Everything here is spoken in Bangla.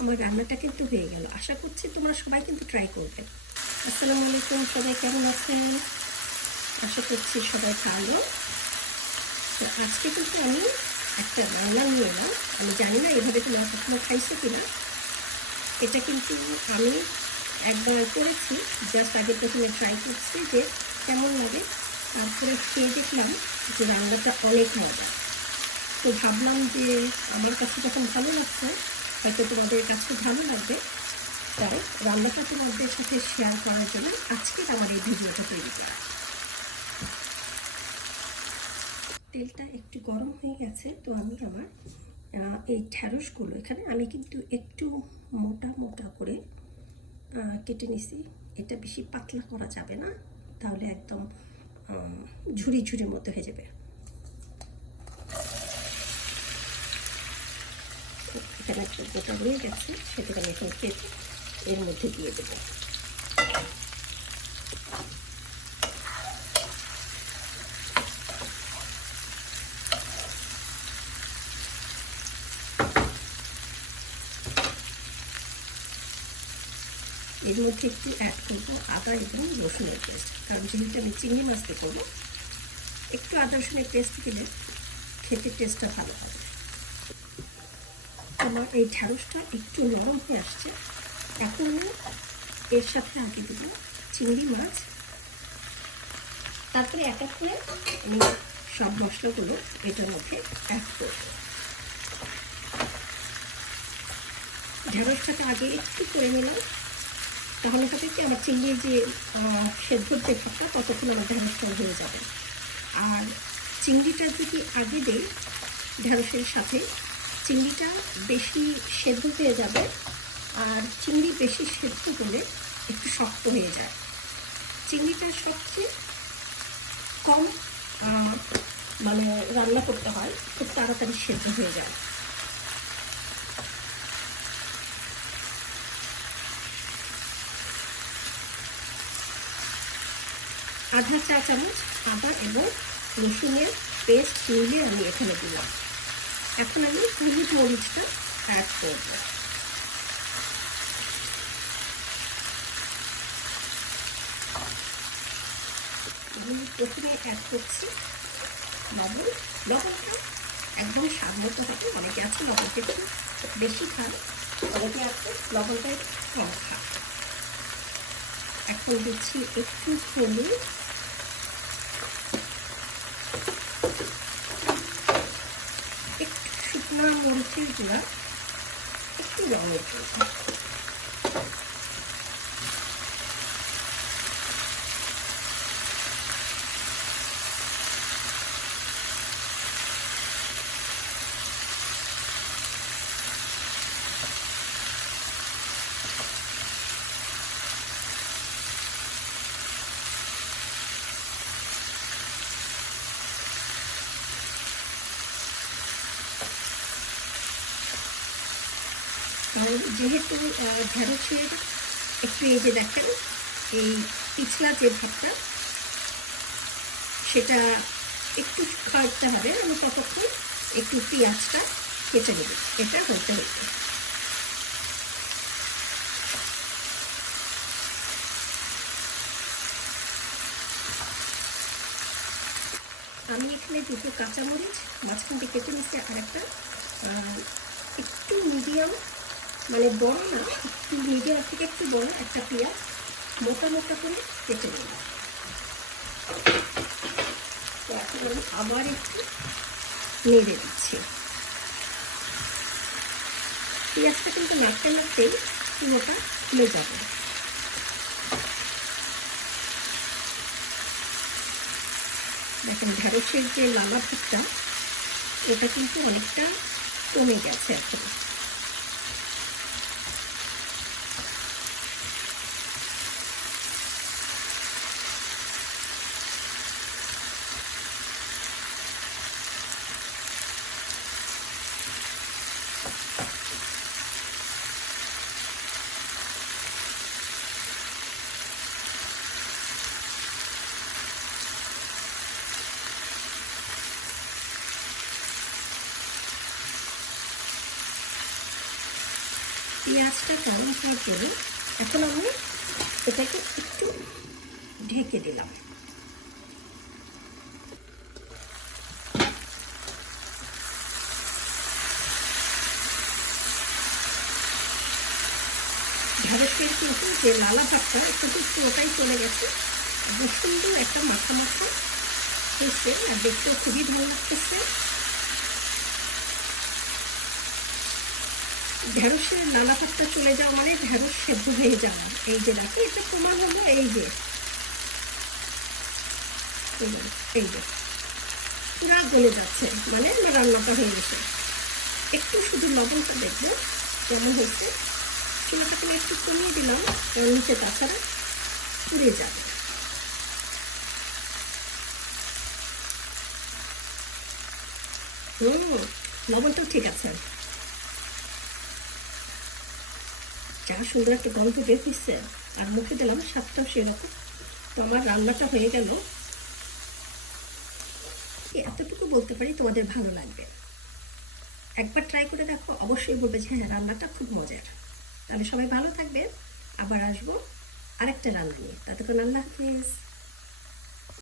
আমার রান্নাটা কিন্তু হয়ে গেল। আশা করছি তোমরা সবাই কিন্তু ট্রাই করবে। আসসালামু আলাইকুম, সবাই কেমন আছেন? আশা করছি সবাই ভালো। তো আজকে কিন্তু আমি একটা রান্না নিয়ে এলাম। আমি জানি না এভাবে তোমরা কখনো খাইছো কিনা। এটা কিন্তু আমি একবার করেছি, জাস্ট আগে প্রথমে ট্রাই করছি যে কেমন লাগে। তারপরে খেয়ে দেখলাম যে রান্নাটা অনেক মজা। তো ভাবলাম যে আমার কাছে যখন ভালো লাগছে, হয়তো তোমাদের কাছে ভালো লাগবে, তাই রান্নাটা তোমাদের সাথে শেয়ার করার জন্য আজকের আমার এই ভিডিওটা তৈরি করা। তেলটা একটু গরম হয়ে গেছে, তো আমি আমার এই ঢ্যাঁড়সগুলো এখানে আমি কিন্তু একটু মোটা মোটা করে কেটে নিছি। এটা বেশি পাতলা করা যাবে না, তাহলে একদম ঝুরি ঝুরির মতো হয়ে যাবে। এখানে একটা গোটা রয়ে গেছে, সেটাকে আমি এখন কেটে এর মধ্যে দিয়ে দেবো। এর মধ্যে একটু অ্যাড করবো আদা এবং রসুনের পেস্ট, কারণ যেহেতু আমি চিংড়ি মাছ দিয়ে করবো, একটু আদা রসুনের পেস্ট দিলে খেতে টেস্টটা ভালো হবে। আমার এই ঢ্যাঁড়সটা একটু নরম হয়ে আসছে। এখন এর সাথে আগে দেবো চিংড়ি মাছ, তারপরে এক এক করে আমি সব মশলাগুলো এটার মধ্যে অ্যাড করব। ঢ্যাঁড়সটাকে আগে একটু করে নিলাম, তাহলে হবে কি আমার চিংড়ির যে সেদ্ধর যে ভাবটা, ততক্ষণ আমার ঢ্যাঁড়সটা হয়ে যাবে। আর চিংড়িটা যদি আগে দেই ঢ্যাঁড়সের সাথে, চিংড়িটা বেশি সেদ্ধ হয়ে যাবে, আর চিংড়ি বেশি সেদ্ধ করলে একটু শক্ত হয়ে যায়। চিংড়িটা সবচেয়ে কম মানে রান্না করতে হয়, খুব তাড়াতাড়ি সেদ্ধ হয়ে যায়। আধা চা চামচ আদা এবং রসুনের পেস্ট মিলিয়ে আমি এখানে দিলাম। এখন আমি হলুদ মরিচটা অ্যাড করব। প্রথমে অ্যাড করছি লবণ। লবণটা একদম স্বাদ মতো হবে। অনেকে আছে লবণটা একটু বেশি খান, অনেকে আছে লবণটা একটু কম খান। এখন দিচ্ছি একটু হলুদ, একটু শুকনো মরিচের গুঁড়া, একটু রঙের গুঁড়া। যেহেতু ঢেঁড়সের একটু এই যে দেখেন এই পিছলা যে ভাবটা, সেটা একটু কাটতে হবে। আমি ততক্ষণ একটু পেঁয়াজটা কেটে নেব, এটা হতে হতে। আমি এখানে দুটো কাঁচামরিচ মাঝখান থেকে কেটে নিচ্ছি, আর একটা একটু মিডিয়াম, মানে বড় না, একটু মিডিয়াম থেকে একটু বড় একটা পেঁয়াজ মোটা মোটা করে কেটে নেব। তো এখন আমি আবার একটু নেড়ে দিচ্ছি। পেঁয়াজটা কিন্তু নাড়তে নাড়তেই পুরোটা খুলে যাবে। দেখেন ঢ্যাঁড়সের যে লালা ভাবটা, এটা কিন্তু অনেকটা কমে গেছে এখন। পেঁয়াজটা গরম হওয়ার জন্য এখন আমি এটাকে একটু ঢেকে দিলাম। ঢেঁড়সের কিন্তু যে লালা ভাবটা কিন্তু পুরোটাই চলে গেছে, সুন্দর একটা মাখা মাখা হয়েছে আর দেখতেও খুবই ভালো লাগতেছে। ঢেঁড়সের লালা ভাবটা চলে যাওয়া মানে ঢেঁড়স সেদ্ধ হয়ে যাওয়া। এই যে দেখো এটা প্রমাণ হলো, এই যে পুরা গলে যাচ্ছে, মানে আমার রান্নাটা হয়ে গেছে। একটু শুধু লবণটা দেখবো কেমন হয়েছে। চুলাটাকে একটু কমিয়ে দিলাম, এর নিচে তাছাড়া পুড়ে যাবে। লবণটাও ঠিক আছে। যা সুন্দর একটা গন্ধ বের হচ্ছে, আর মুখে দিলাম স্বাদটাও সেরকম। তো আমার রান্নাটা হয়ে গেল। এতটুকু বলতে পারি তোমাদের ভালো লাগবে। একবার ট্রাই করে দেখো, অবশ্যই বলবে যে হ্যাঁ রান্নাটা খুব মজার। তাহলে সবাই ভালো থাকবে, আবার আসবো আরেকটা রান্না নিয়ে। ততক্ষণ আল্লাহ হাফিজ।